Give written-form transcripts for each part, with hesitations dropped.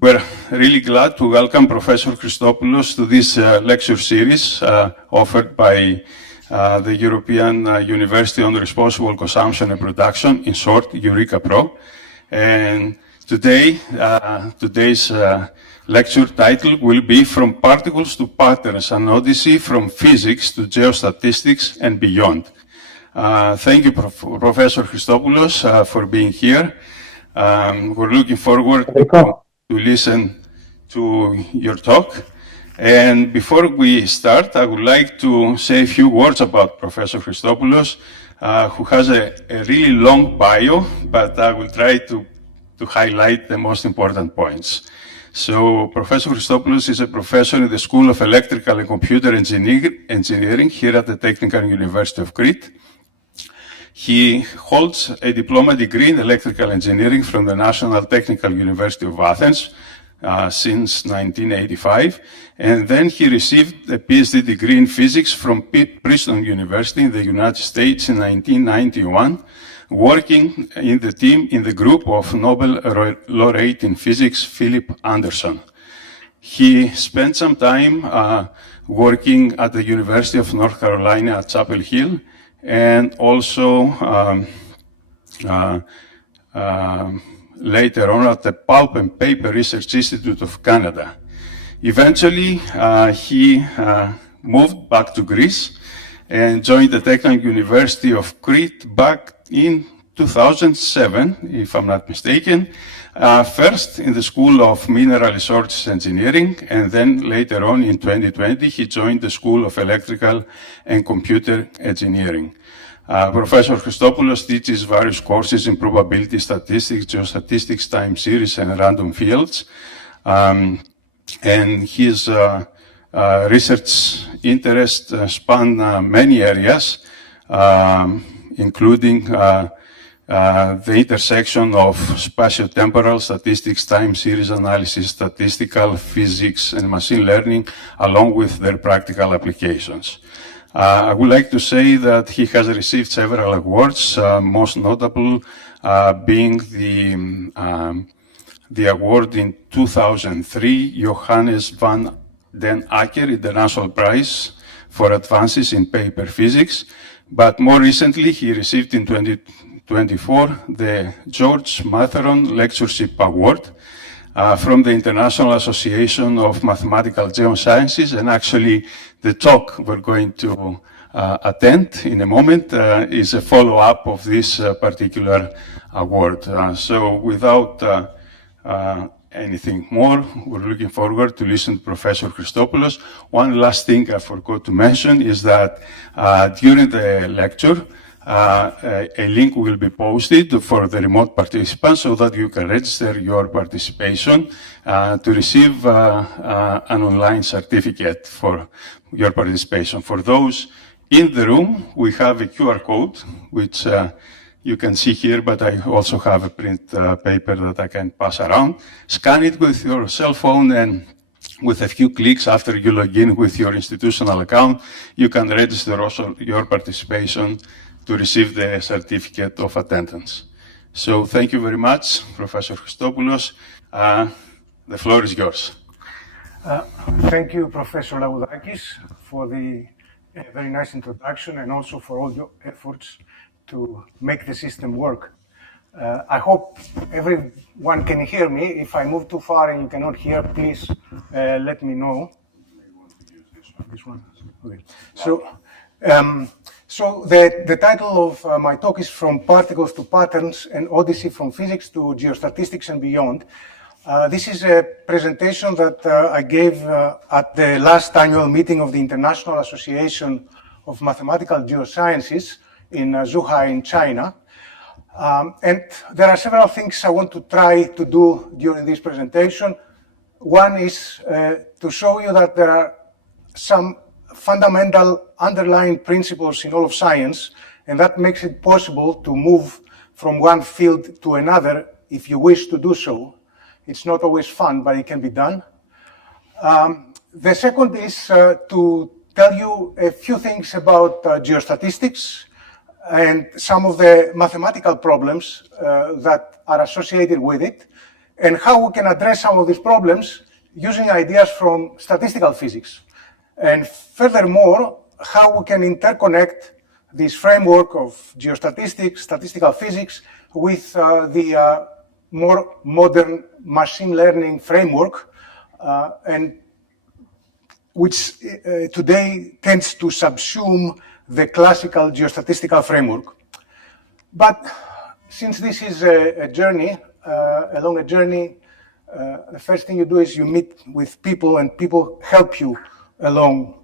We're really glad to welcome Professor Hristopulos to this lecture series offered by the European University on Responsible Consumption and Production, in short, EURECA PRO. And today, today's lecture title will be From Particles to Patterns, an Odyssey from Physics to Geostatistics and Beyond. Thank you, Professor Hristopulos, for being here. We're looking forward to listen to your talk. And before we start, I would like to say a few words about Professor Hristopulos, who has a really long bio, but I will try to highlight the most important points. So Professor Hristopulos is a professor in the School of Electrical and Computer Engineering here at the Technical University of Crete. He holds a diploma degree in electrical engineering from the National Technical University of Athens since 1985, and then he received a PhD degree in physics from Princeton University in the United States in 1991, working in the group of Nobel laureate in physics Philip Anderson. He spent some time working at the University of North Carolina at Chapel Hill, and also later on at the Pulp and Paper Research Institute of Canada. Eventually, he moved back to Greece and joined the Technical University of Crete back in 2007, if I'm not mistaken, first in the School of Mineral Resources Engineering, and then later on in 2020, he joined the School of Electrical and Computer Engineering. Professor Hristopulos teaches various courses in probability statistics, geostatistics, time series, and random fields. And his research interests span many areas, including the intersection of spatiotemporal statistics, time series analysis, statistical physics, and machine learning, along with their practical applications. I would like to say that he has received several awards, most notable being the award in 2003, Johannes van den Acker International Prize for Advances in Paper Physics. But more recently, he received in 2024 the George Matheron Lectureship Award from the International Association of Mathematical Geosciences, and actually the talk we're going to attend in a moment is a follow-up of this particular award. So without anything more, we're looking forward to listen to Professor Hristopulos. One last thing I forgot to mention is that during the lecture, a link will be posted for the remote participants so that you can register your participation to receive an online certificate for your participation. For those in the room, we have a QR code, which you can see here, but I also have a print paper that I can pass around. Scan it with your cell phone, and with a few clicks after you log in with your institutional account, you can register also your participation to receive the certificate of attendance. So thank you very much, Professor Hristopulos. The floor is yours. Thank you, Professor Laudakis, for the very nice introduction and also for all your efforts to make the system work. I hope everyone can hear me. If I move too far and you cannot hear, please let me know. This one. Okay. So the title of my talk is From Particles to Patterns, an Odyssey from Physics to Geostatistics and Beyond. This is a presentation that I gave at the last annual meeting of the International Association of Mathematical Geosciences in Zhuhai in China. And there are several things I want to try to do during this presentation. One is to show you that there are some fundamental underlying principles in all of science, and that makes it possible to move from one field to another if you wish to do so. It's not always fun, but it can be done. The second is to tell you a few things about geostatistics and some of the mathematical problems that are associated with it. and how we can address some of these problems using ideas from statistical physics. And furthermore, how we can interconnect this framework of geostatistics, statistical physics, with the more modern machine learning framework, and which today tends to subsume the classical geostatistical framework. But since this is a journey, along a journey, the first thing you do is you meet with people, and people help you along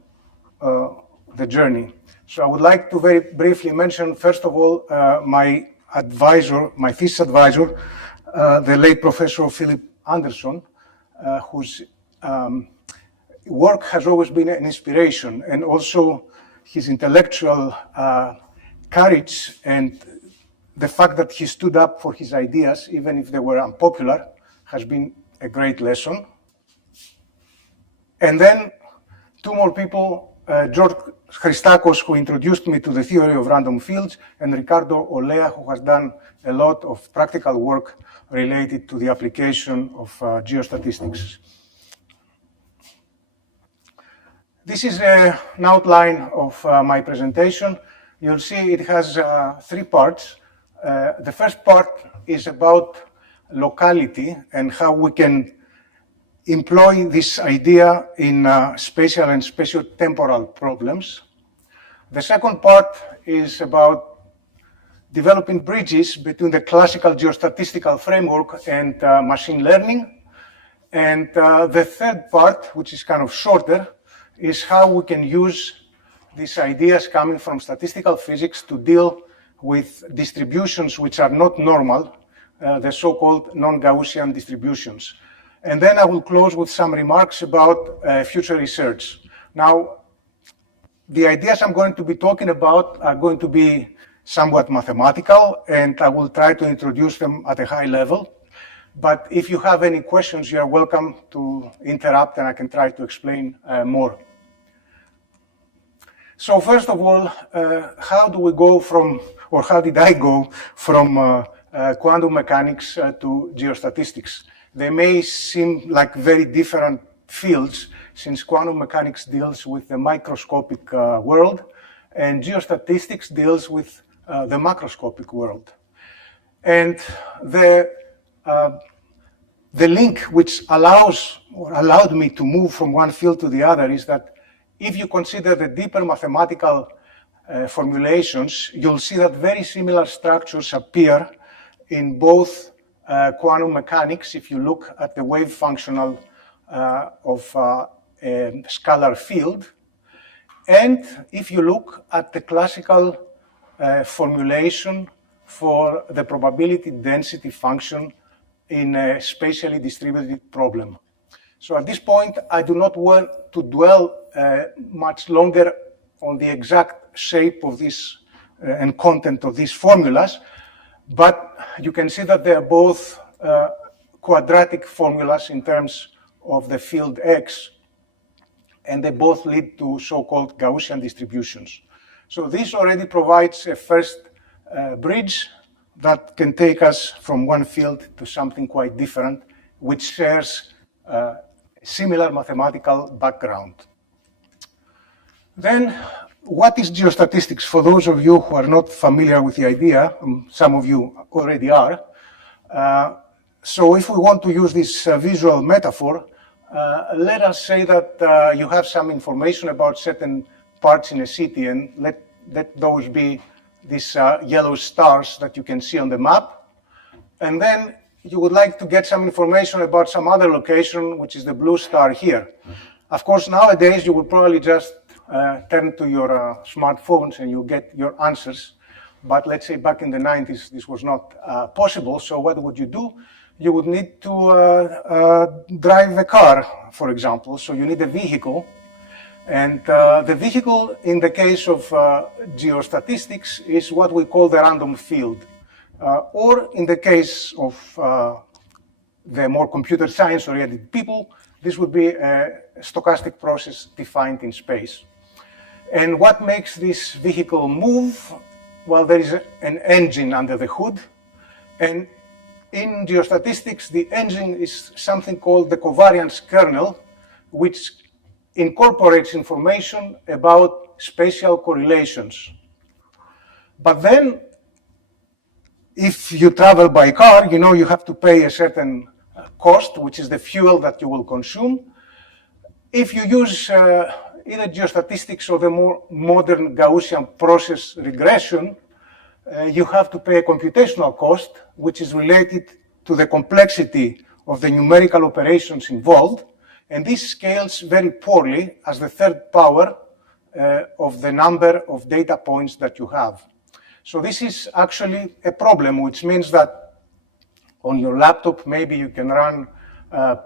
the journey. So I would like to very briefly mention, first of all, my advisor, my thesis advisor, the late Professor Philip Anderson, whose work has always been an inspiration, and also his intellectual courage and the fact that he stood up for his ideas, even if they were unpopular, has been a great lesson. And then two more people, George Hristopulos, who introduced me to the theory of random fields, and Ricardo Olea, who has done a lot of practical work related to the application of geostatistics. This is an outline of my presentation. You'll see it has three parts. The first part is about locality and how we can employ this idea in spatial and spatio-temporal problems. The second part is about developing bridges between the classical geostatistical framework and machine learning. And the third part, which is kind of shorter, is how we can use these ideas coming from statistical physics to deal with distributions which are not normal, the so-called non-Gaussian distributions. And then I will close with some remarks about future research. Now, the ideas I'm going to be talking about are going to be somewhat mathematical, and I will try to introduce them at a high level. But if you have any questions, you are welcome to interrupt, and I can try to explain more. So first of all, how do we go from, or how did I go from quantum mechanics to geostatistics? They may seem like very different fields, since quantum mechanics deals with the microscopic world, and geostatistics deals with the macroscopic world. And the link which allowed me to move from one field to the other is that if you consider the deeper mathematical formulations, you'll see that very similar structures appear in both quantum mechanics, if you look at the wave functional of a scalar field, and if you look at the classical formulation for the probability density function in a spatially distributed problem. So at this point, I do not want to dwell much longer on the exact shape of this and content of these formulas, but you can see that they are both quadratic formulas in terms of the field X, and they both lead to so-called Gaussian distributions. So this already provides a first bridge that can take us from one field to something quite different, which shares similar mathematical background. Then, what is geostatistics? For those of you who are not familiar with the idea, some of you already are. So if we want to use this visual metaphor, let us say that you have some information about certain parts in a city, and let those be these yellow stars that you can see on the map. And then you would like to get some information about some other location, which is the blue star here. Of course, nowadays you would probably just turn to your smartphones and you get your answers. But let's say back in the 90s, this was not possible. So what would you do? You would need to drive a car, for example. So you need a vehicle. And the vehicle, in the case of geostatistics, is what we call the random field. Or in the case of the more computer science-oriented people, this would be a stochastic process defined in space. And what makes this vehicle move? Well, there is an engine under the hood. And in geostatistics, the engine is something called the covariance kernel, which incorporates information about spatial correlations. But then, if you travel by car, you know you have to pay a certain cost, which is the fuel that you will consume. If you use either geostatistics or the more modern Gaussian process regression, you have to pay a computational cost, which is related to the complexity of the numerical operations involved. And this scales very poorly as the third power of the number of data points that you have. So this is actually a problem, which means that on your laptop, maybe you can run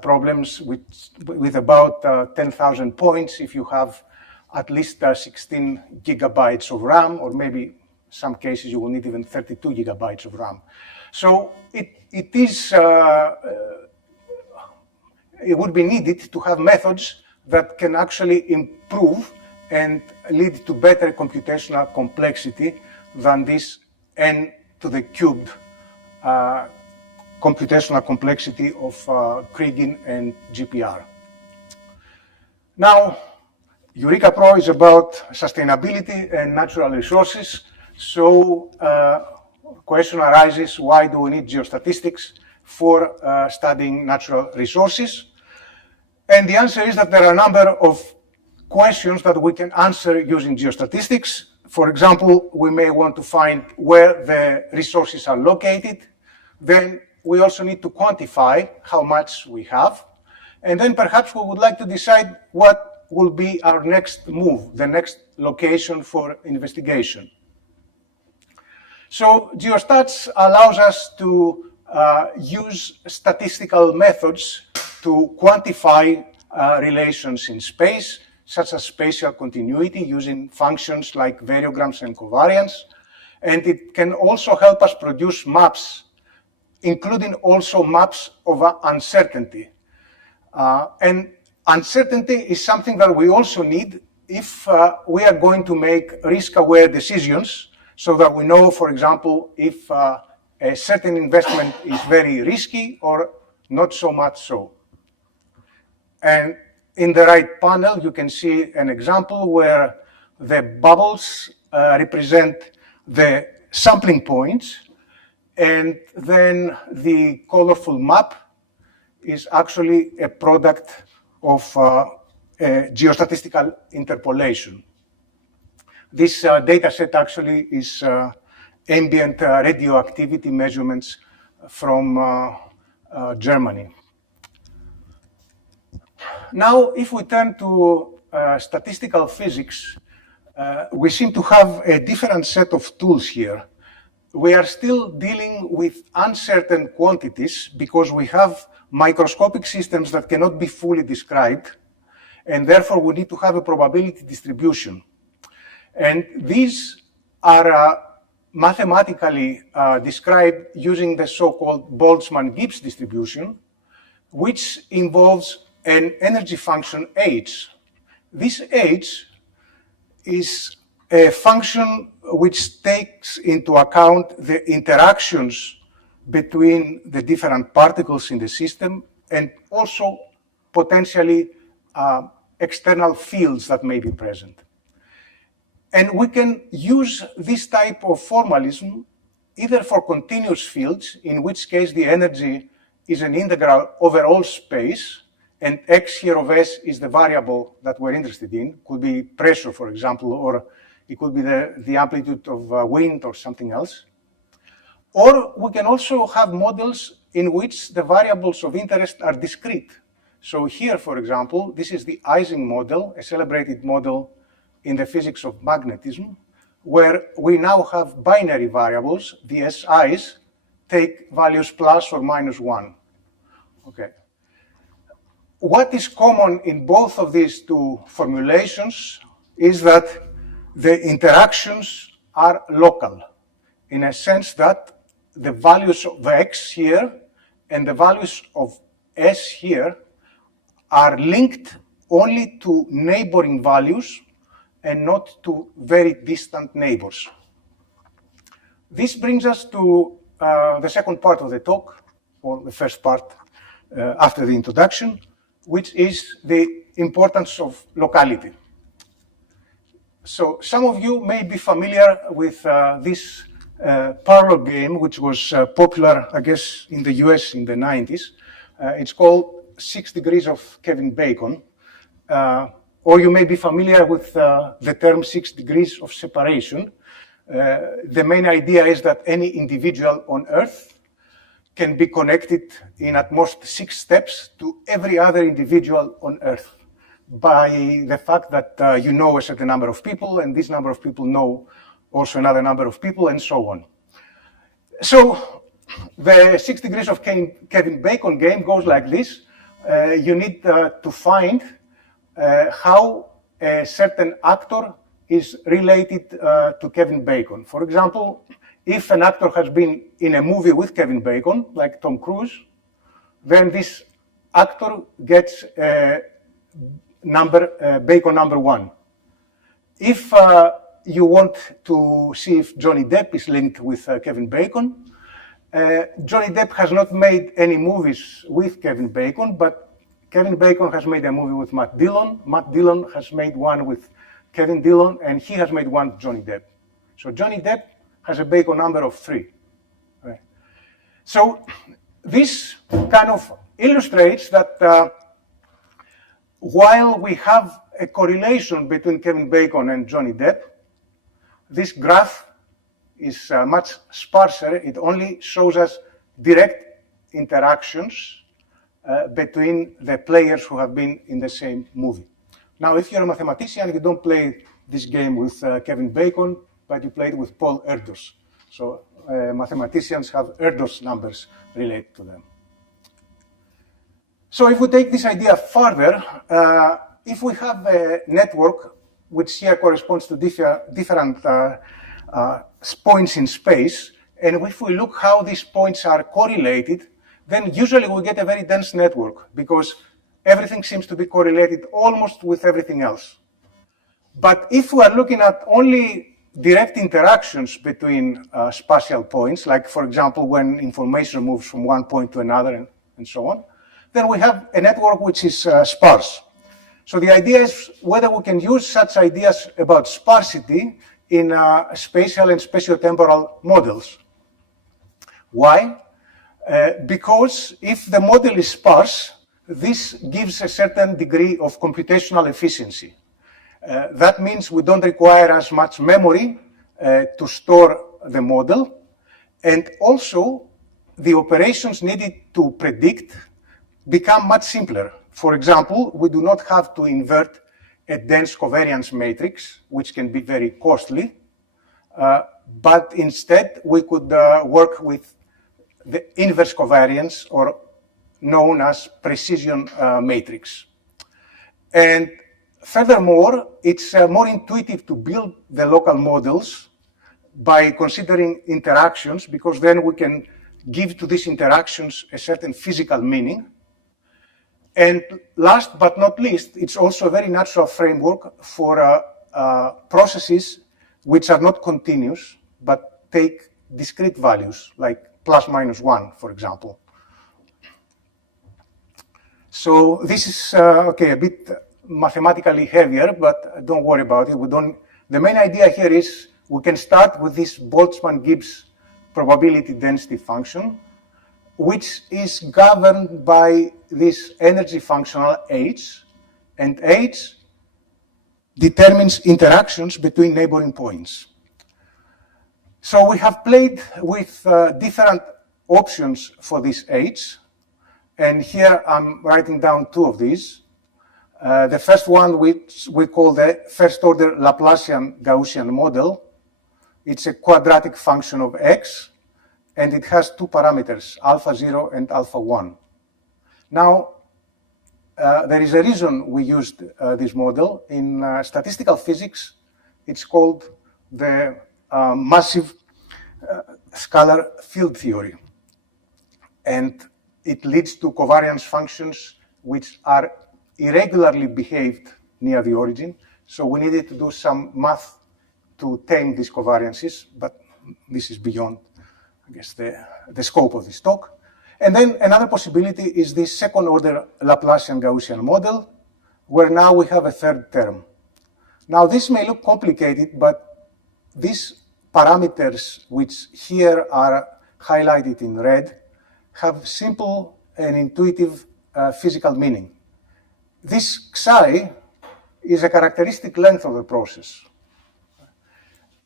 problems with about 10,000 points if you have at least 16 gigabytes of RAM, or maybe some cases you will need even 32 gigabytes of RAM. So it would be needed to have methods that can actually improve and lead to better computational complexity than this n to the cubed computational complexity of Kriging and GPR. Now, EURECA PRO is about sustainability and natural resources. So, question arises, why do we need geostatistics for studying natural resources? And the answer is that there are a number of questions that we can answer using geostatistics. For example, we may want to find where the resources are located. Then we also need to quantify how much we have. And then perhaps we would like to decide what will be our next move, the next location for investigation. So geostats allows us to use statistical methods to quantify relations in space, such as spatial continuity, using functions like variograms and covariance. And it can also help us produce maps, including also maps of uncertainty. And uncertainty is something that we also need if we are going to make risk-aware decisions, so that we know, for example, if a certain investment is very risky or not so much so. And in the right panel, you can see an example where the bubbles represent the sampling points, and then the colorful map is actually a product of geostatistical interpolation. This data set actually is ambient radioactivity measurements from Germany. Now, if we turn to statistical physics, we seem to have a different set of tools here. We are still dealing with uncertain quantities because we have microscopic systems that cannot be fully described, and therefore we need to have a probability distribution. And these are mathematically described using the so-called Boltzmann-Gibbs distribution, which involves an energy function h. This h is a function which takes into account the interactions between the different particles in the system and also potentially external fields that may be present. And we can use this type of formalism either for continuous fields, in which case the energy is an integral over all space, and x here of s is the variable that we're interested in. Could be pressure, for example, or it could be the amplitude of wind or something else. Or we can also have models in which the variables of interest are discrete. So here, for example, this is the Ising model, a celebrated model in the physics of magnetism, where we now have binary variables. The SIs take values plus or minus 1. Okay. What is common in both of these two formulations is that the interactions are local, in a sense that the values of x here and the values of s here are linked only to neighboring values and not to very distant neighbors. This brings us to the second part of the talk, or the first part after the introduction, which is the importance of locality. So some of you may be familiar with this parlor game, which was popular, I guess, in the US in the 90s. It's called 6 Degrees of Kevin Bacon. Or you may be familiar with the term 6 degrees of separation. The main idea is that any individual on Earth can be connected in at most 6 steps to every other individual on Earth by the fact that you know a certain number of people, and this number of people know also another number of people, and so on. So the 6 Degrees of Kevin Bacon game goes like this. You need to find how a certain actor is related to Kevin Bacon. For example, if an actor has been in a movie with Kevin Bacon, like Tom Cruise, then this actor gets Bacon number 1. If you want to see if Johnny Depp is linked with Kevin Bacon, Johnny Depp has not made any movies with Kevin Bacon, but Kevin Bacon has made a movie with Matt Dillon. Matt Dillon has made one with Kevin Dillon, and he has made one with Johnny Depp. So Johnny Depp has a Bacon number of 3. Right? So this kind of illustrates that while we have a correlation between Kevin Bacon and Johnny Depp, this graph is much sparser. It only shows us direct interactions between the players who have been in the same movie. Now, if you're a mathematician, you don't play this game with Kevin Bacon, but you play it with Paul Erdos. So mathematicians have Erdos numbers related to them. So if we take this idea further, if we have a network which here corresponds to different points in space, and if we look how these points are correlated, then usually we get a very dense network because everything seems to be correlated almost with everything else. But if we are looking at only direct interactions between spatial points, like for example when information moves from one point to another and so on, then we have a network which is sparse. So the idea is whether we can use such ideas about sparsity in spatial and spatiotemporal models. Why? Because if the model is sparse, this gives a certain degree of computational efficiency. That means we don't require as much memory to store the model, and also the operations needed to predict become much simpler. For example, we do not have to invert a dense covariance matrix, which can be very costly, but instead we could work with the inverse covariance, or known as precision matrix. And furthermore, it's more intuitive to build the local models by considering interactions, because then we can give to these interactions a certain physical meaning. And last but not least, it's also a very natural framework for processes which are not continuous, but take discrete values, like plus minus 1, for example. So this is, okay, a bit mathematically heavier, but don't worry about it. The main idea here is we can start with this Boltzmann-Gibbs probability density function, which is governed by this energy functional H, and H determines interactions between neighboring points. So we have played with different options for this H, and here I'm writing down 2 of these. The first one, which we call the first-order Laplacian Gaussian model. It's a quadratic function of x, and it has 2 parameters, alpha 0 and alpha 1. Now, there is a reason we used this model. In statistical physics, it's called the massive scalar field theory. And it leads to covariance functions which are irregularly behaved near the origin. So we needed to do some math to tame these covariances, but this is beyond, I guess, the scope of this talk. And then another possibility is this second-order Laplacian Gaussian model, where now we have a third term. Now, this may look complicated, but these parameters, which here are highlighted in red, have simple and intuitive physical meaning. This psi is a characteristic length of the process.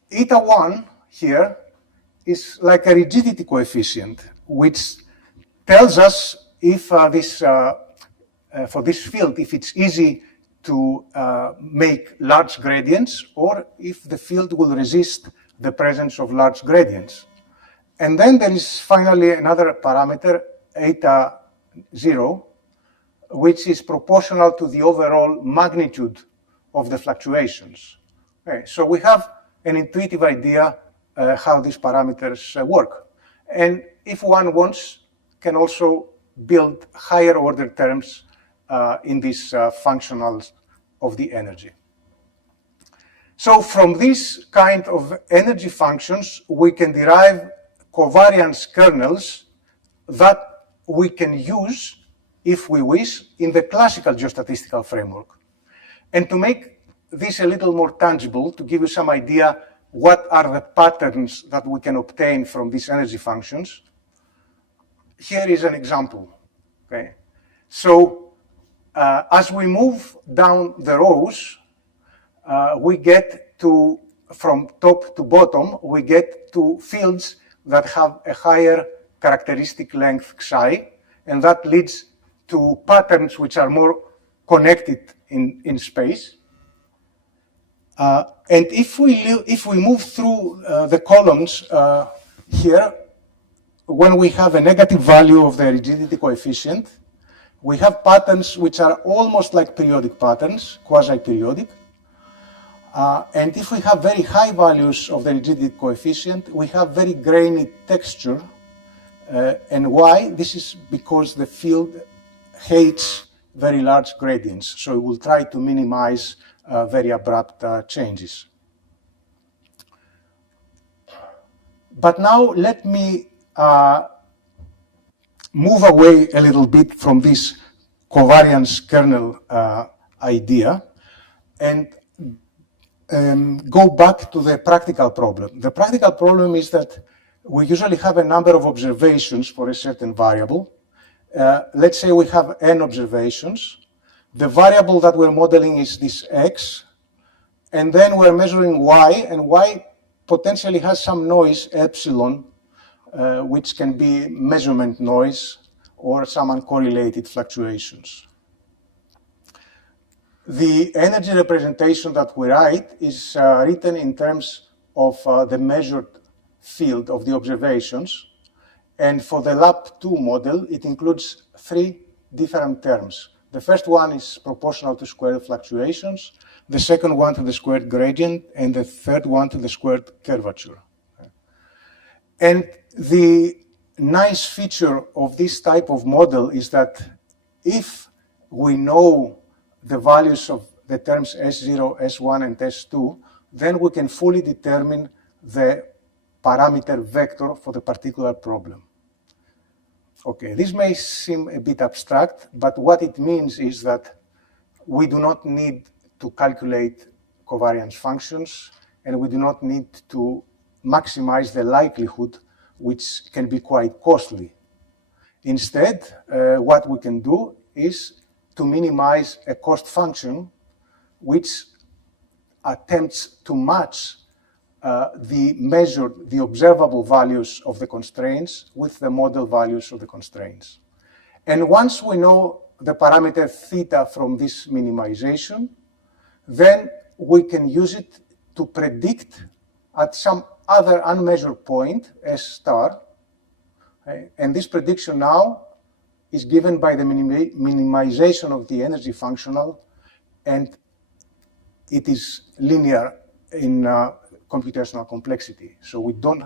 Eta 1 here is like a rigidity coefficient, which tells us if for this field, if it's easy to make large gradients, or if the field will resist the presence of large gradients. And then there is finally another parameter, eta 0, which is proportional to the overall magnitude of the fluctuations. Okay, so we have an intuitive idea how these parameters work. And if one wants, can also build higher order terms in these functionals of the energy. So from these kind of energy functions, we can derive covariance kernels that we can use, if we wish, in the classical geostatistical framework. And to make this a little more tangible, to give you some idea what are the patterns that we can obtain from these energy functions, here is an example. Okay? So as we move down the rows, we get to, from top to bottom, we get to fields that have a higher characteristic length psi, and that leads to patterns which are more connected in space. And if we move through the columns here, when we have a negative value of the rigidity coefficient, we have patterns which are almost like periodic patterns, quasi-periodic. And if we have very high values of the rigidity coefficient, we have very grainy texture. And why? This is because the field hates very large gradients, so it will try to minimize very abrupt changes. But now let me move away a little bit from this covariance kernel idea and go back to the practical problem. The practical problem is that we usually have a number of observations for a certain variable. Let's say we have n observations. The variable that we're modeling is this x, and then we're measuring y, and y potentially has some noise, epsilon, which can be measurement noise or some uncorrelated fluctuations. The energy representation that we write is written in terms of the measured field of the observations. And for the LAP2 model, it includes three different terms. The first one is proportional to squared fluctuations, the second one to the squared gradient, and the third one to the squared curvature. And the nice feature of this type of model is that if we know the values of the terms S0, S1, and S2, then we can fully determine the parameter vector for the particular problem. Okay, this may seem a bit abstract, but what it means is that we do not need to calculate covariance functions, and we do not need to maximize the likelihood, which can be quite costly. Instead, what we can do is to minimize a cost function which attempts to match the observable values of the constraints with the model values of the constraints. And once we know the parameter theta from this minimization, then we can use it to predict at some other unmeasured point, S star. Okay? And this prediction now is given by the minimization of the energy functional, and it is linear in computational complexity. So we don't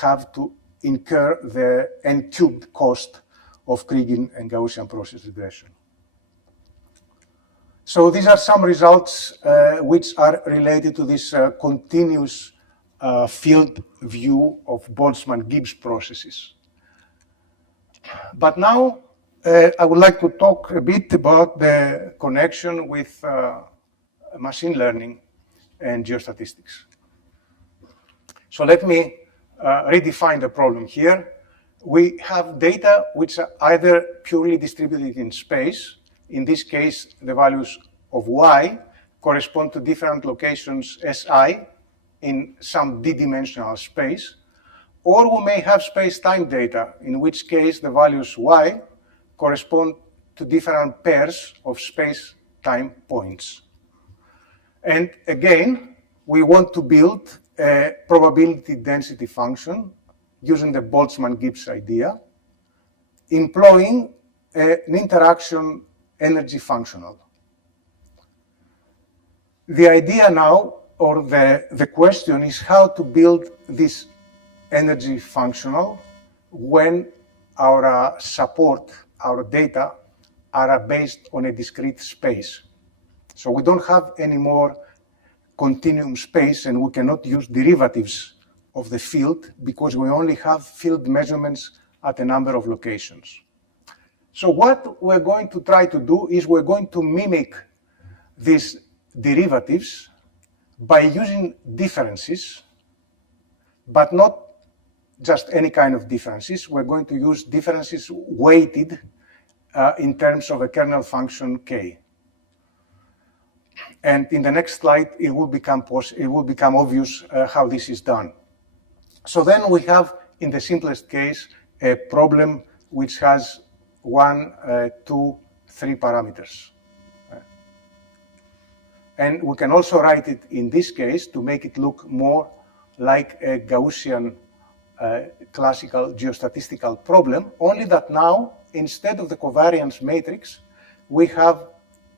have to incur the n-cubed cost of Kriging and Gaussian process regression. So these are some results which are related to this continuous field view of Boltzmann-Gibbs processes. But now I would like to talk a bit about the connection with machine learning and geostatistics. So let me redefine the problem here. We have data which are either purely distributed in space. In this case, the values of y correspond to different locations Si in some d-dimensional space. Or we may have space-time data, in which case the values y correspond to different pairs of space-time points. And again, we want to build a probability density function using the Boltzmann-Gibbs idea, employing an interaction energy functional. The idea now, or the question is how to build this energy functional when our support, our data, are based on a discrete space. So we don't have any more continuum space, and we cannot use derivatives of the field because we only have field measurements at a number of locations. So what we're going to try to do is we're going to mimic these derivatives by using differences, but not just any kind of differences. We're going to use differences weighted in terms of a kernel function k. And in the next slide, it will become obvious how this is done. So then we have, in the simplest case, a problem which has 1, 2, 3 parameters. And we can also write it in this case to make it look more like a Gaussian classical geostatistical problem, only that now, instead of the covariance matrix, we have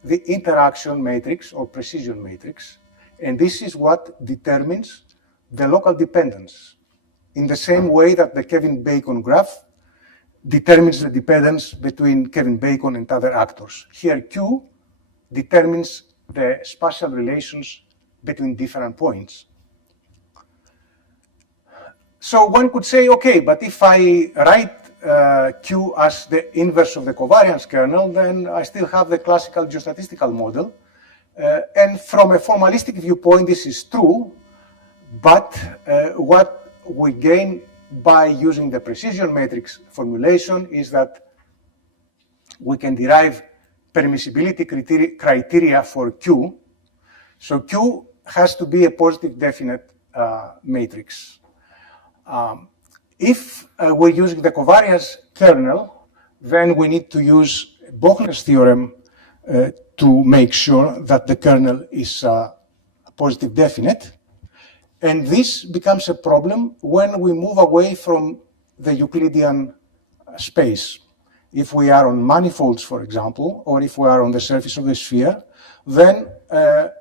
the interaction matrix or precision matrix, and this is what determines the local dependence, in the same way that the Kevin-Bacon graph determines the dependence between Kevin Bacon and other actors. Here, Q determines the spatial relations between different points. So one could say, okay, but if I write Q as the inverse of the covariance kernel, then I still have the classical geostatistical model. And from a formalistic viewpoint, this is true, but what we gain by using the precision matrix formulation is that we can derive permissibility criteria for Q. So Q has to be a positive definite matrix. If we're using the covariance kernel, then we need to use Bochner's theorem to make sure that the kernel is positive definite. And this becomes a problem when we move away from the Euclidean space. If we are on manifolds, for example, or if we are on the surface of the sphere, then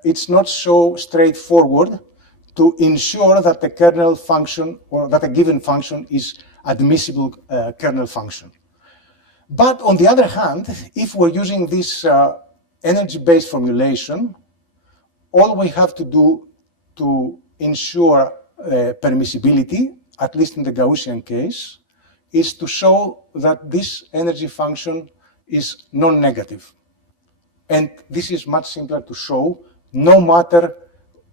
it's not so straightforward to ensure that the kernel function or that a given function is admissible kernel function. But on the other hand, if we're using this energy-based formulation, all we have to do to ensure permissibility, at least in the Gaussian case, is to show that this energy function is non-negative. And this is much simpler to show, no matter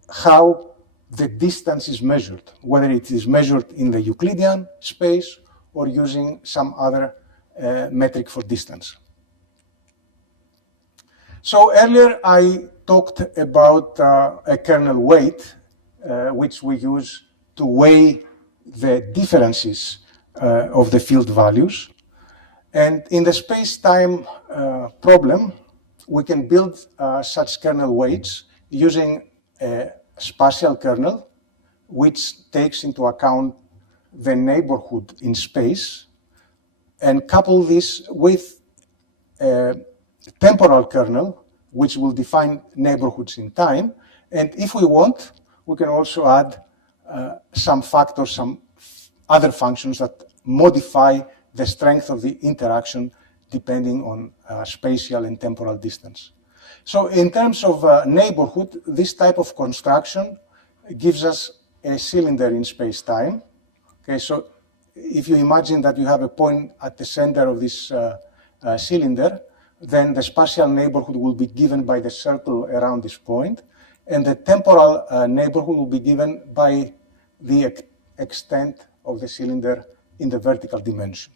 how the distance is measured, whether it is measured in the Euclidean space or using some other metric for distance. So earlier I talked about a kernel weight, which we use to weigh the differences of the field values. And in the space-time problem, we can build such kernel weights using a spatial kernel, which takes into account the neighborhood in space, and couple this with a temporal kernel, which will define neighborhoods in time. And if we want, we can also add some factors, some other functions that modify the strength of the interaction depending on spatial and temporal distance. So in terms of neighborhood, this type of construction gives us a cylinder in space-time. Okay, so if you imagine that you have a point at the center of this cylinder, then the spatial neighborhood will be given by the circle around this point, and the temporal neighborhood will be given by the extent of the cylinder in the vertical dimension.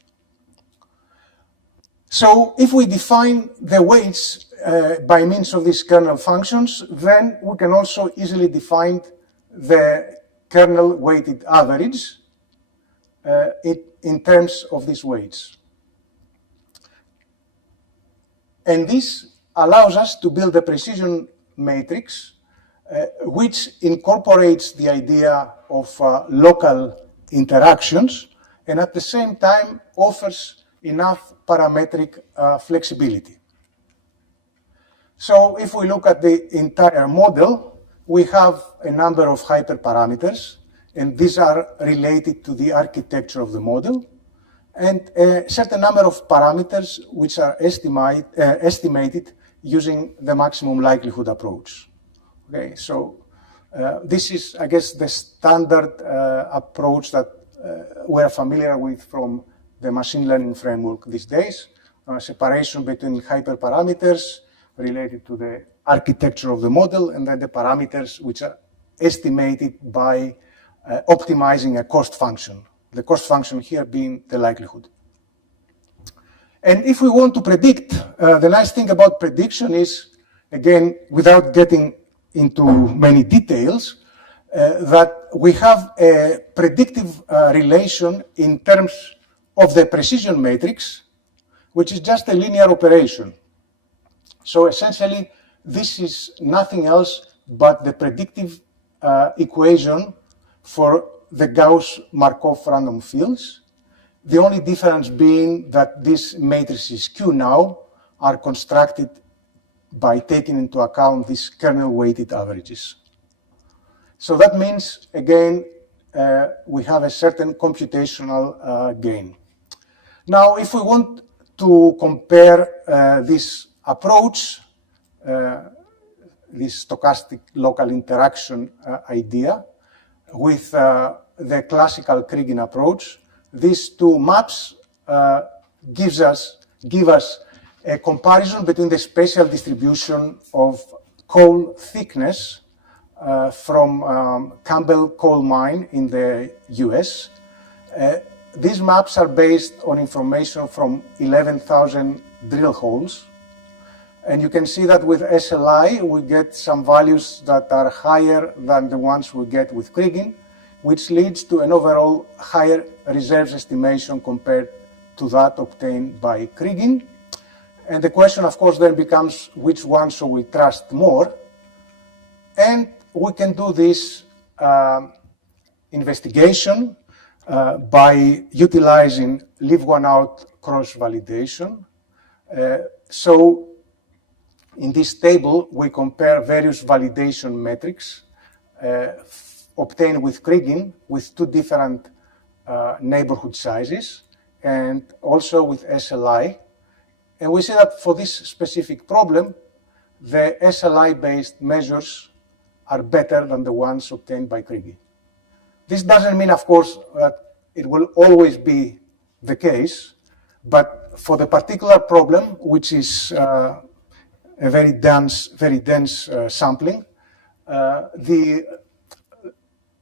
So if we define the weights by means of these kernel functions, then we can also easily define the kernel weighted average in terms of these weights. And this allows us to build a precision matrix which incorporates the idea of local interactions and at the same time offers enough parametric flexibility. So if we look at the entire model, we have a number of hyperparameters, and these are related to the architecture of the model, and a certain number of parameters which are estimated using the maximum likelihood approach. Okay, so this is, I guess, the standard approach that we're familiar with from the machine learning framework these days. Separation between hyperparameters related to the architecture of the model and then the parameters which are estimated by optimizing a cost function. The cost function here being the likelihood. And if we want to predict, the nice thing about prediction is, again, without getting into many details, that we have a predictive relation in terms of the precision matrix, which is just a linear operation. So essentially, this is nothing else but the predictive equation for the Gauss-Markov random fields. The only difference being that these matrices Q now are constructed by taking into account these kernel-weighted averages. So that means, again, we have a certain computational gain. Now, if we want to compare this approach, this stochastic local interaction idea, with the classical Kriging approach, these two maps give us a comparison between the spatial distribution of coal thickness from Campbell coal mine in the US. These maps are based on information from 11,000 drill holes. And you can see that with SLI, we get some values that are higher than the ones we get with Kriging, which leads to an overall higher reserves estimation compared to that obtained by Kriging. And the question, of course, then becomes which one should we trust more? And we can do this investigation by utilizing leave one out cross-validation. So in this table, we compare various validation metrics obtained with Kriging with two different neighborhood sizes and also with SLI. And we see that for this specific problem, the SLI-based measures are better than the ones obtained by Kriging. This doesn't mean, of course, that it will always be the case, but for the particular problem, which is a very dense sampling, the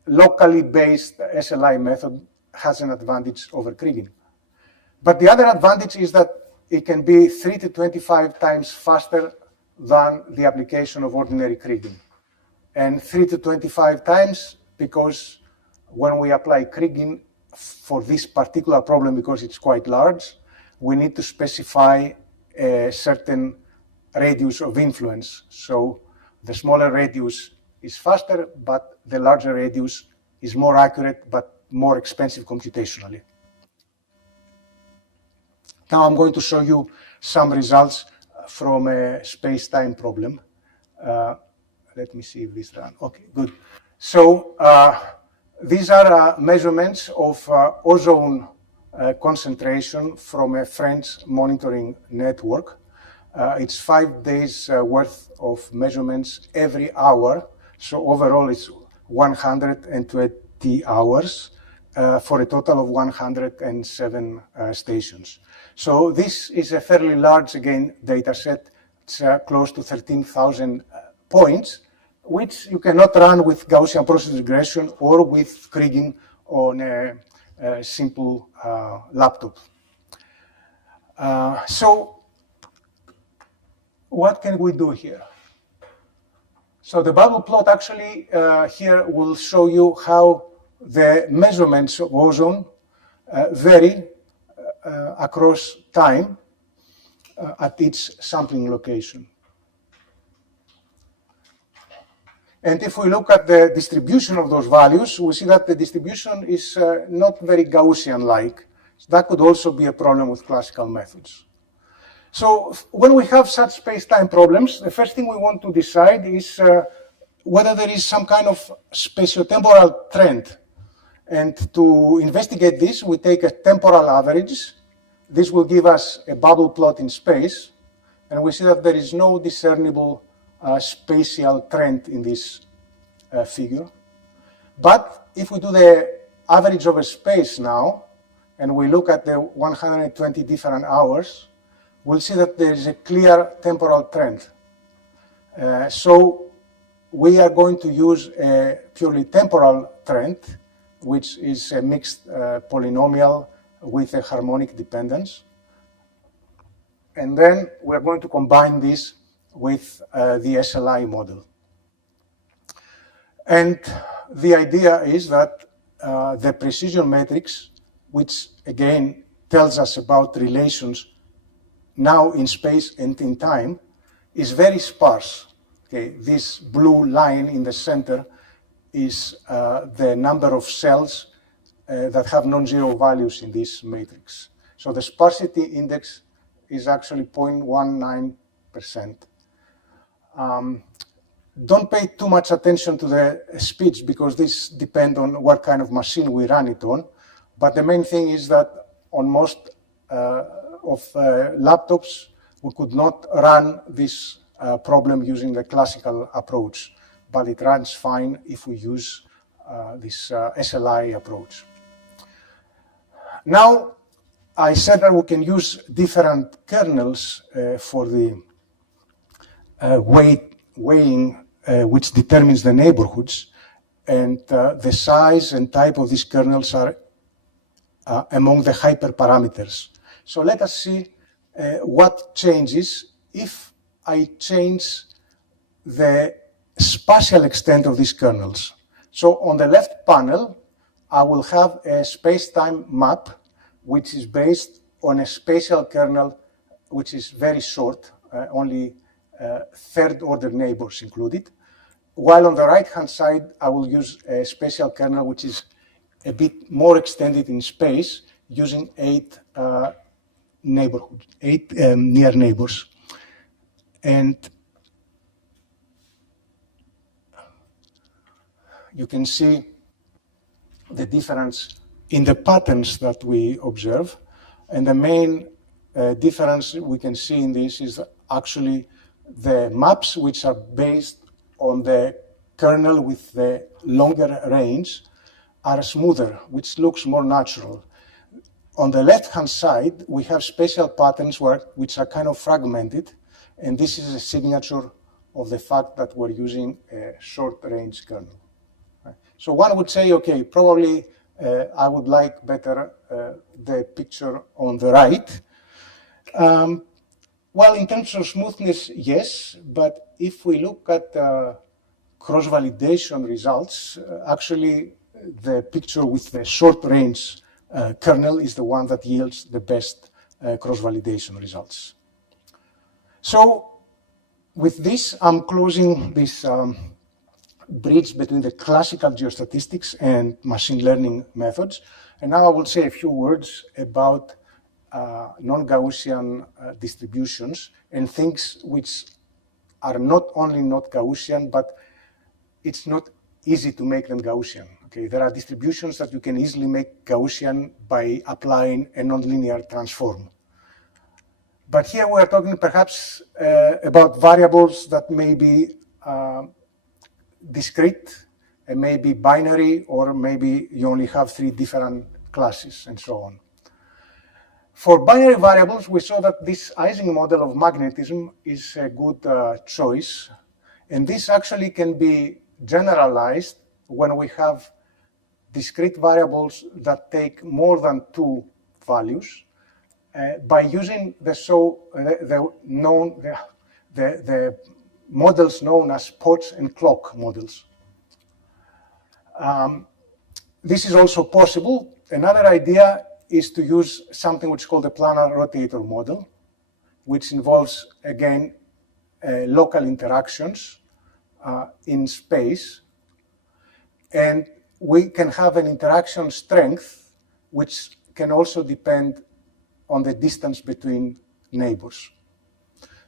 locally based SLI method has an advantage over Kriging. But the other advantage is that it can be 3 to 25 times faster than the application of ordinary Kriging. And 3 to 25 times because when we apply Kriging for this particular problem, because it's quite large, we need to specify a certain radius of influence. So the smaller radius is faster, but the larger radius is more accurate, but more expensive computationally. Now I'm going to show you some results from a space-time problem. Let me see if this runs. Okay, good. So these are measurements of ozone concentration from a French monitoring network. It's 5 days worth of measurements every hour. So overall, it's 120 hours. for a total of 107 stations. So this is a fairly large, again, data set. It's close to 13,000 points, which you cannot run with Gaussian process regression or with kriging on a simple laptop. So what can we do here? So the bubble plot actually here will show you how the measurements of ozone vary across time at each sampling location. And if we look at the distribution of those values, we see that the distribution is not very Gaussian-like. So that could also be a problem with classical methods. So when we have such space-time problems, the first thing we want to decide is whether there is some kind of spatiotemporal trend. And to investigate this, we take a temporal average. This will give us a bubble plot in space. And we see that there is no discernible spatial trend in this figure. But if we do the average over space now, and we look at the 120 different hours, we'll see that there is a clear temporal trend. So we are going to use a purely temporal trend, which is a mixed polynomial with a harmonic dependence. And then we're going to combine this with the SLI model. And the idea is that the precision matrix, which again tells us about relations now in space and in time, is very sparse. Okay, this blue line in the center is the number of cells that have non-zero values in this matrix. So the sparsity index is actually 0.19%. Don't pay too much attention to the speech because this depends on what kind of machine we run it on. But the main thing is that on most of laptops, we could not run this problem using the classical approach, but it runs fine if we use this SLI approach. Now, I said that we can use different kernels for the weighing which determines the neighborhoods, and the size and type of these kernels are among the hyperparameters. So let us see what changes if I change the spatial extent of these kernels. So on the left panel, I will have a space-time map, which is based on a spatial kernel, which is very short, only third-order neighbors included. While on the right-hand side, I will use a spatial kernel, which is a bit more extended in space, using 8 near neighbors. And you can see the difference in the patterns that we observe. And the main difference we can see in this is actually the maps which are based on the kernel with the longer range are smoother, which looks more natural. On the left-hand side, we have spatial patterns which are kind of fragmented, and this is a signature of the fact that we're using a short-range kernel. So one would say, okay, probably I would like better the picture on the right. Well, in terms of smoothness, yes, but if we look at cross-validation results, actually the picture with the short-range kernel is the one that yields the best cross-validation results. So with this, I'm closing this bridge between the classical geostatistics and machine learning methods. And now I will say a few words about non-Gaussian distributions and things which are not only not Gaussian, but it's not easy to make them Gaussian. Okay, there are distributions that you can easily make Gaussian by applying a nonlinear transform. But here we are talking perhaps about variables that may be discrete, and maybe binary, or maybe you only have 3 different classes, and so on. For binary variables, we saw that this Ising model of magnetism is a good choice, and this actually can be generalized when we have discrete variables that take more than 2 values by using the models known as Potts and clock models. This is also possible. Another idea is to use something which is called the planar rotator model, which involves, again, local interactions in space. And we can have an interaction strength, which can also depend on the distance between neighbors.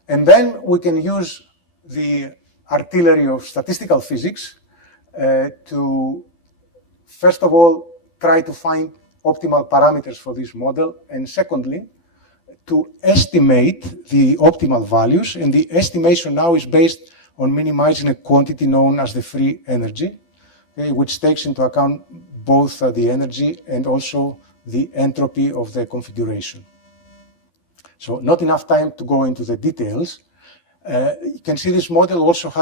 And then we can use the artillery of statistical physics to, first of all, try to find optimal parameters for this model, and secondly, to estimate the optimal values. And the estimation now is based on minimizing a quantity known as the free energy, okay, which takes into account both the energy and also the entropy of the configuration. So not enough time to go into the details. You can see this model also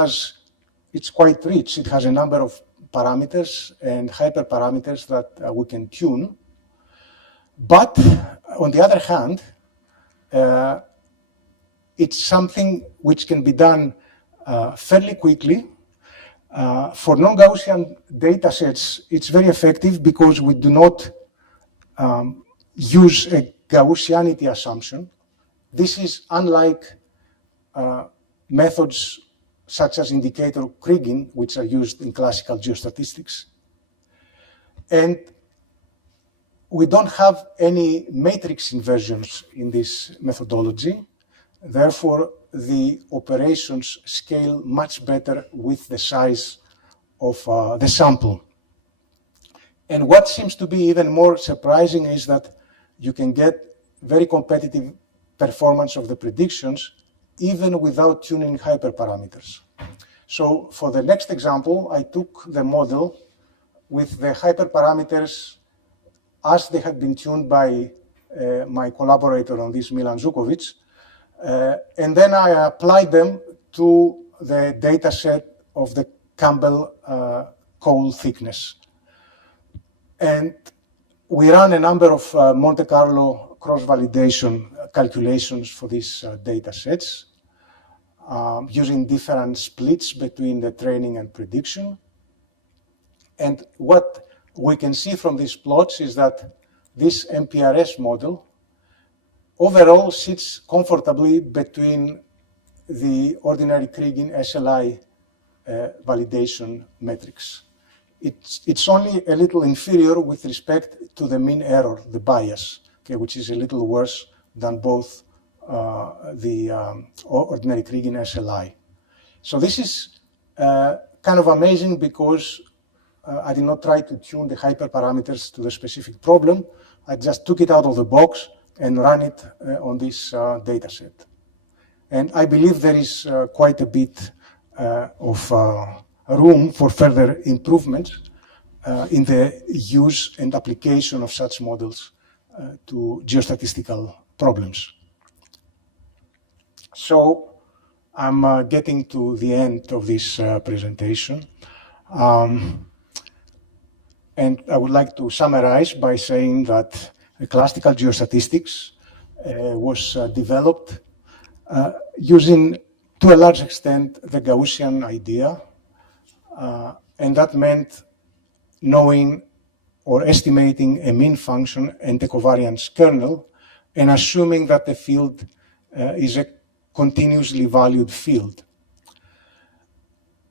it's quite rich. It has a number of parameters and hyperparameters that we can tune. But on the other hand, it's something which can be done fairly quickly. For non-Gaussian data sets, it's very effective because we do not use a Gaussianity assumption. This is unlike methods such as indicator Kriging, which are used in classical geostatistics. And we don't have any matrix inversions in this methodology. Therefore, the operations scale much better with the size of the sample. And what seems to be even more surprising is that you can get very competitive performance of the predictions even without tuning hyperparameters. So for the next example, I took the model with the hyperparameters as they had been tuned by my collaborator on this, Milan Zukovic, and then I applied them to the data set of the Campbell coal thickness. And we ran a number of Monte Carlo cross-validation calculations for these data sets using different splits between the training and prediction. And what we can see from these plots is that this MPRS model overall sits comfortably between the ordinary Kriging SLI validation metrics. It's only a little inferior with respect to the mean error, the bias, okay, which is a little worse than both the ordinary Kriging SLI. So this is kind of amazing because I did not try to tune the hyperparameters to the specific problem. I just took it out of the box and ran it on this data set. And I believe there is quite a bit of room for further improvements in the use and application of such models to geostatistical problems. So I'm getting to the end of this presentation. And I would like to summarize by saying that classical geostatistics was developed using, to a large extent, the Gaussian idea. And that meant knowing or estimating a mean function and a covariance kernel, and assuming that the field is a continuously valued field.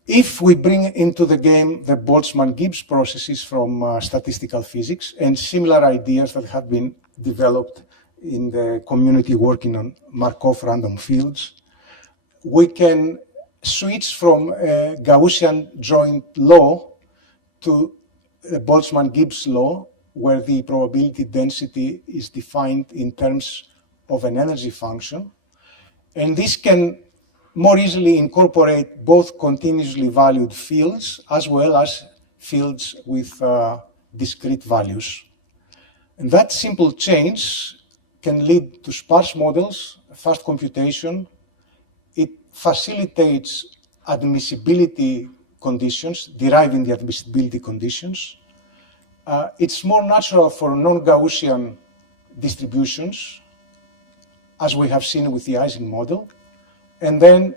If we bring into the game the Boltzmann-Gibbs processes from statistical physics and similar ideas that have been developed in the community working on Markov random fields, we can switch from a Gaussian joint law to the Boltzmann-Gibbs law, where the probability density is defined in terms of an energy function. And this can more easily incorporate both continuously valued fields as well as fields with discrete values. And that simple change can lead to sparse models, fast computation. It facilitates admissibility conditions, deriving the admissibility conditions. It's more natural for non-Gaussian distributions, as we have seen with the Ising model. And then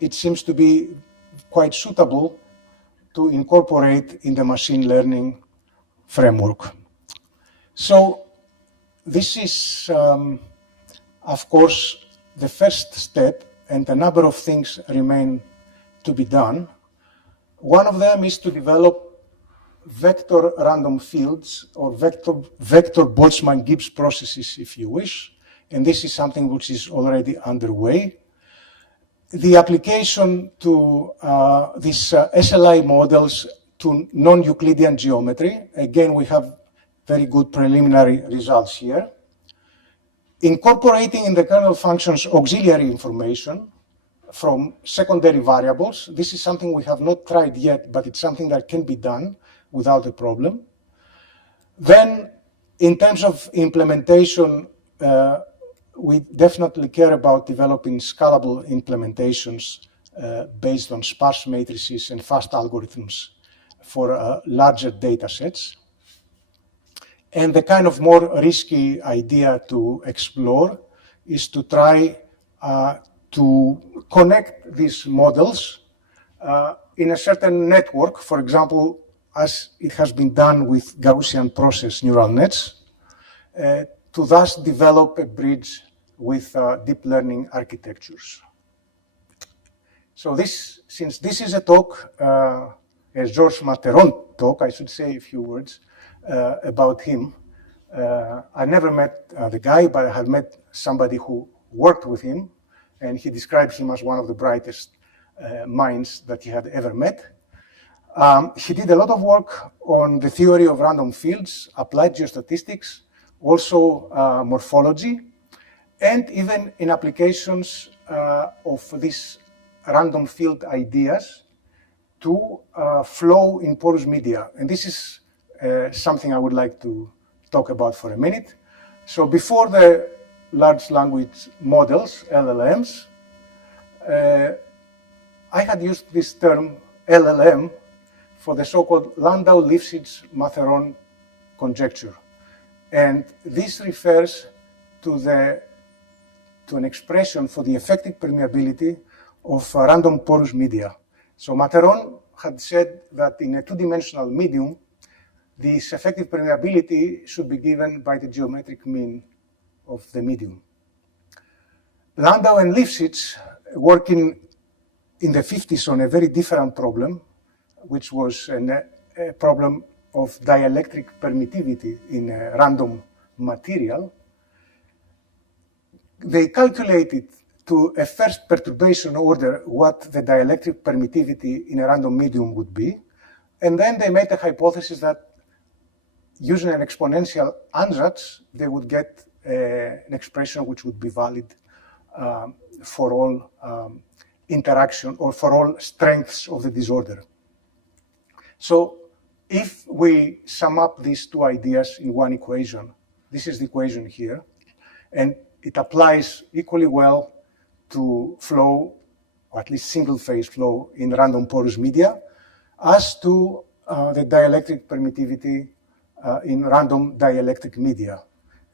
it seems to be quite suitable to incorporate in the machine learning framework. So this is, of course, the first step, and a number of things remain to be done. One of them is to develop vector random fields, or vector Boltzmann-Gibbs processes, if you wish, and this is something which is already underway. The application to these SLI models to non-Euclidean geometry, again, we have very good preliminary results here. Incorporating in the kernel functions auxiliary information from secondary variables. This is something we have not tried yet, but it's something that can be done without a problem. Then, in terms of implementation, we definitely care about developing scalable implementations based on sparse matrices and fast algorithms for larger data sets. And the kind of more risky idea to explore is to try to connect these models in a certain network, for example, as it has been done with Gaussian process neural nets, to thus develop a bridge with deep learning architectures. So since this is a talk, a Georges Matheron talk, I should say a few words about him. I never met the guy, but I had met somebody who worked with him, and he described him as one of the brightest minds that he had ever met. He did a lot of work on the theory of random fields, applied geostatistics, also morphology, and even in applications of these random field ideas to flow in porous media. And this is something I would like to talk about for a minute. So before the large language models, LLMs, I had used this term LLM for the so-called Landau-Lifshitz-Matheron conjecture. And this refers to an expression for the effective permeability of random porous media. So Matheron had said that in a two-dimensional medium, this effective permeability should be given by the geometric mean of the medium. Landau and Lifshitz, working in the 50s on a very different problem, which was a problem of dielectric permittivity in a random material, they calculated to a first perturbation order what the dielectric permittivity in a random medium would be, and then they made a hypothesis that using an exponential ansatz, they would get an expression which would be valid for all interaction or for all strengths of the disorder. So if we sum up these two ideas in one equation, this is the equation here, and it applies equally well to flow, or at least single phase flow in random porous media, as to the dielectric permittivity in random dielectric media.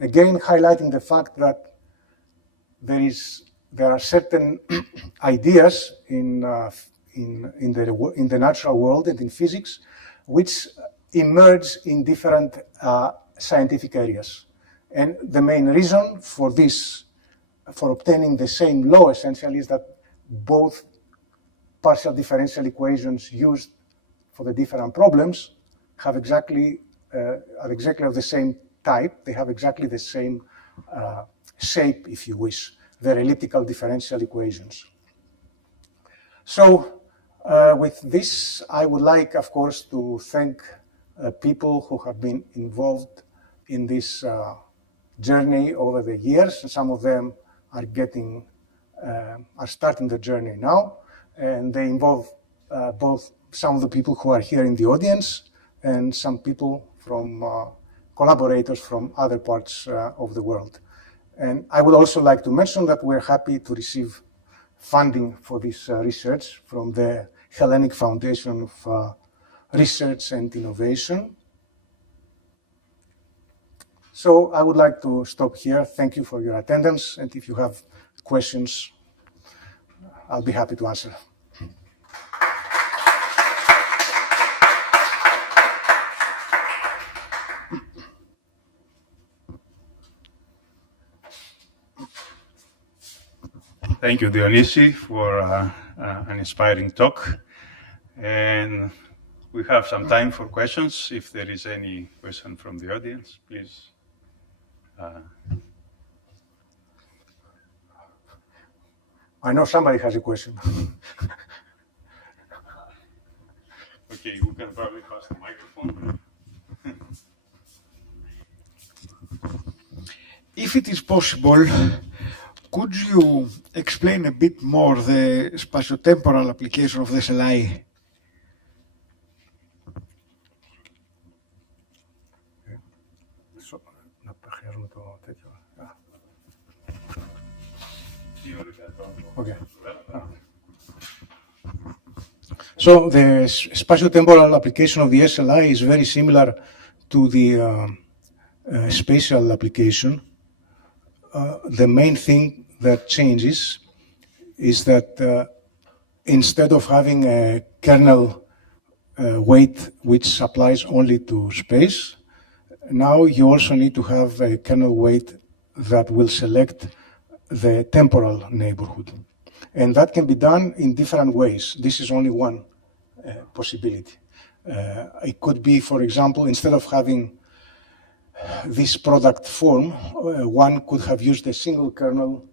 Again, highlighting the fact that there are certain ideas in the natural world and in physics which emerge in different scientific areas. And the main reason for this, for obtaining the same law essentially, is that both partial differential equations used for the different problems have are exactly of the same type. They have exactly the same shape, if you wish. They're elliptical differential equations. So with this, I would like, of course, to thank people who have been involved in this journey over the years. And some of them are starting the journey now, and they involve both some of the people who are here in the audience and some people from collaborators from other parts of the world. And I would also like to mention that we're happy to receive funding for this research from the Hellenic Foundation of Research and Innovation. So I would like to stop here. Thank you for your attendance, and if you have questions, I'll be happy to answer. Thank you, Dionissios, for an inspiring talk. And we have some time for questions. If there is any question from the audience, please. I know somebody has a question. Okay, we can probably pass the microphone. If it is possible, could you explain a bit more the spatiotemporal application of the SLI? Okay. So the spatiotemporal application of the SLI is very similar to the spatial application. The main thing that changes is that instead of having a kernel weight which applies only to space, now you also need to have a kernel weight that will select the temporal neighborhood. And that can be done in different ways. This is only one possibility. It could be, for example, instead of having this product form, one could have used a single kernel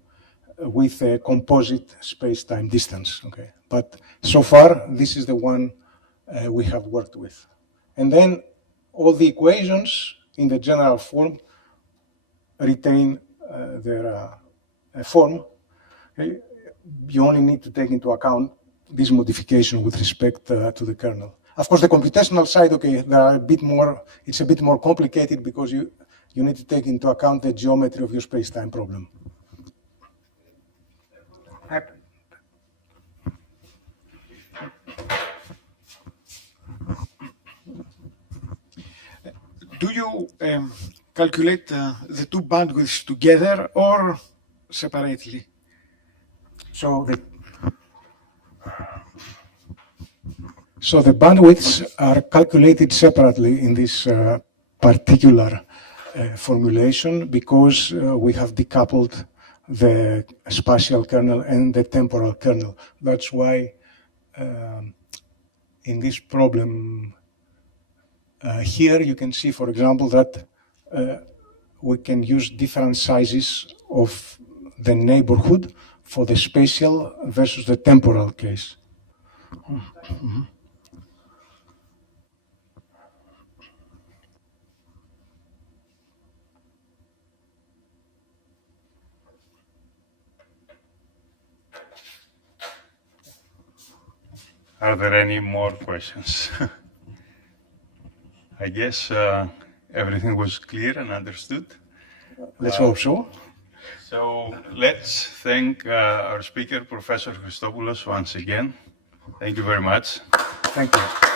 with a composite space-time distance. Okay? But so far, this is the one we have worked with. And then all the equations in the general form retain their form. Okay? You only need to take into account this modification with respect to the kernel. Of course, the computational side, okay, there are it's a bit more complicated because you need to take into account the geometry of your space-time problem. Do you calculate the two bandwidths together or separately? So the bandwidths are calculated separately in this particular formulation because we have decoupled the spatial kernel and the temporal kernel. That's why in this problem here you can see, for example, that we can use different sizes of the neighborhood for the spatial versus the temporal case. Mm-hmm. Are there any more questions? I guess everything was clear and understood. Let's hope so. So let's thank our speaker, Professor Hristopulos, once again. Thank you very much. Thank you.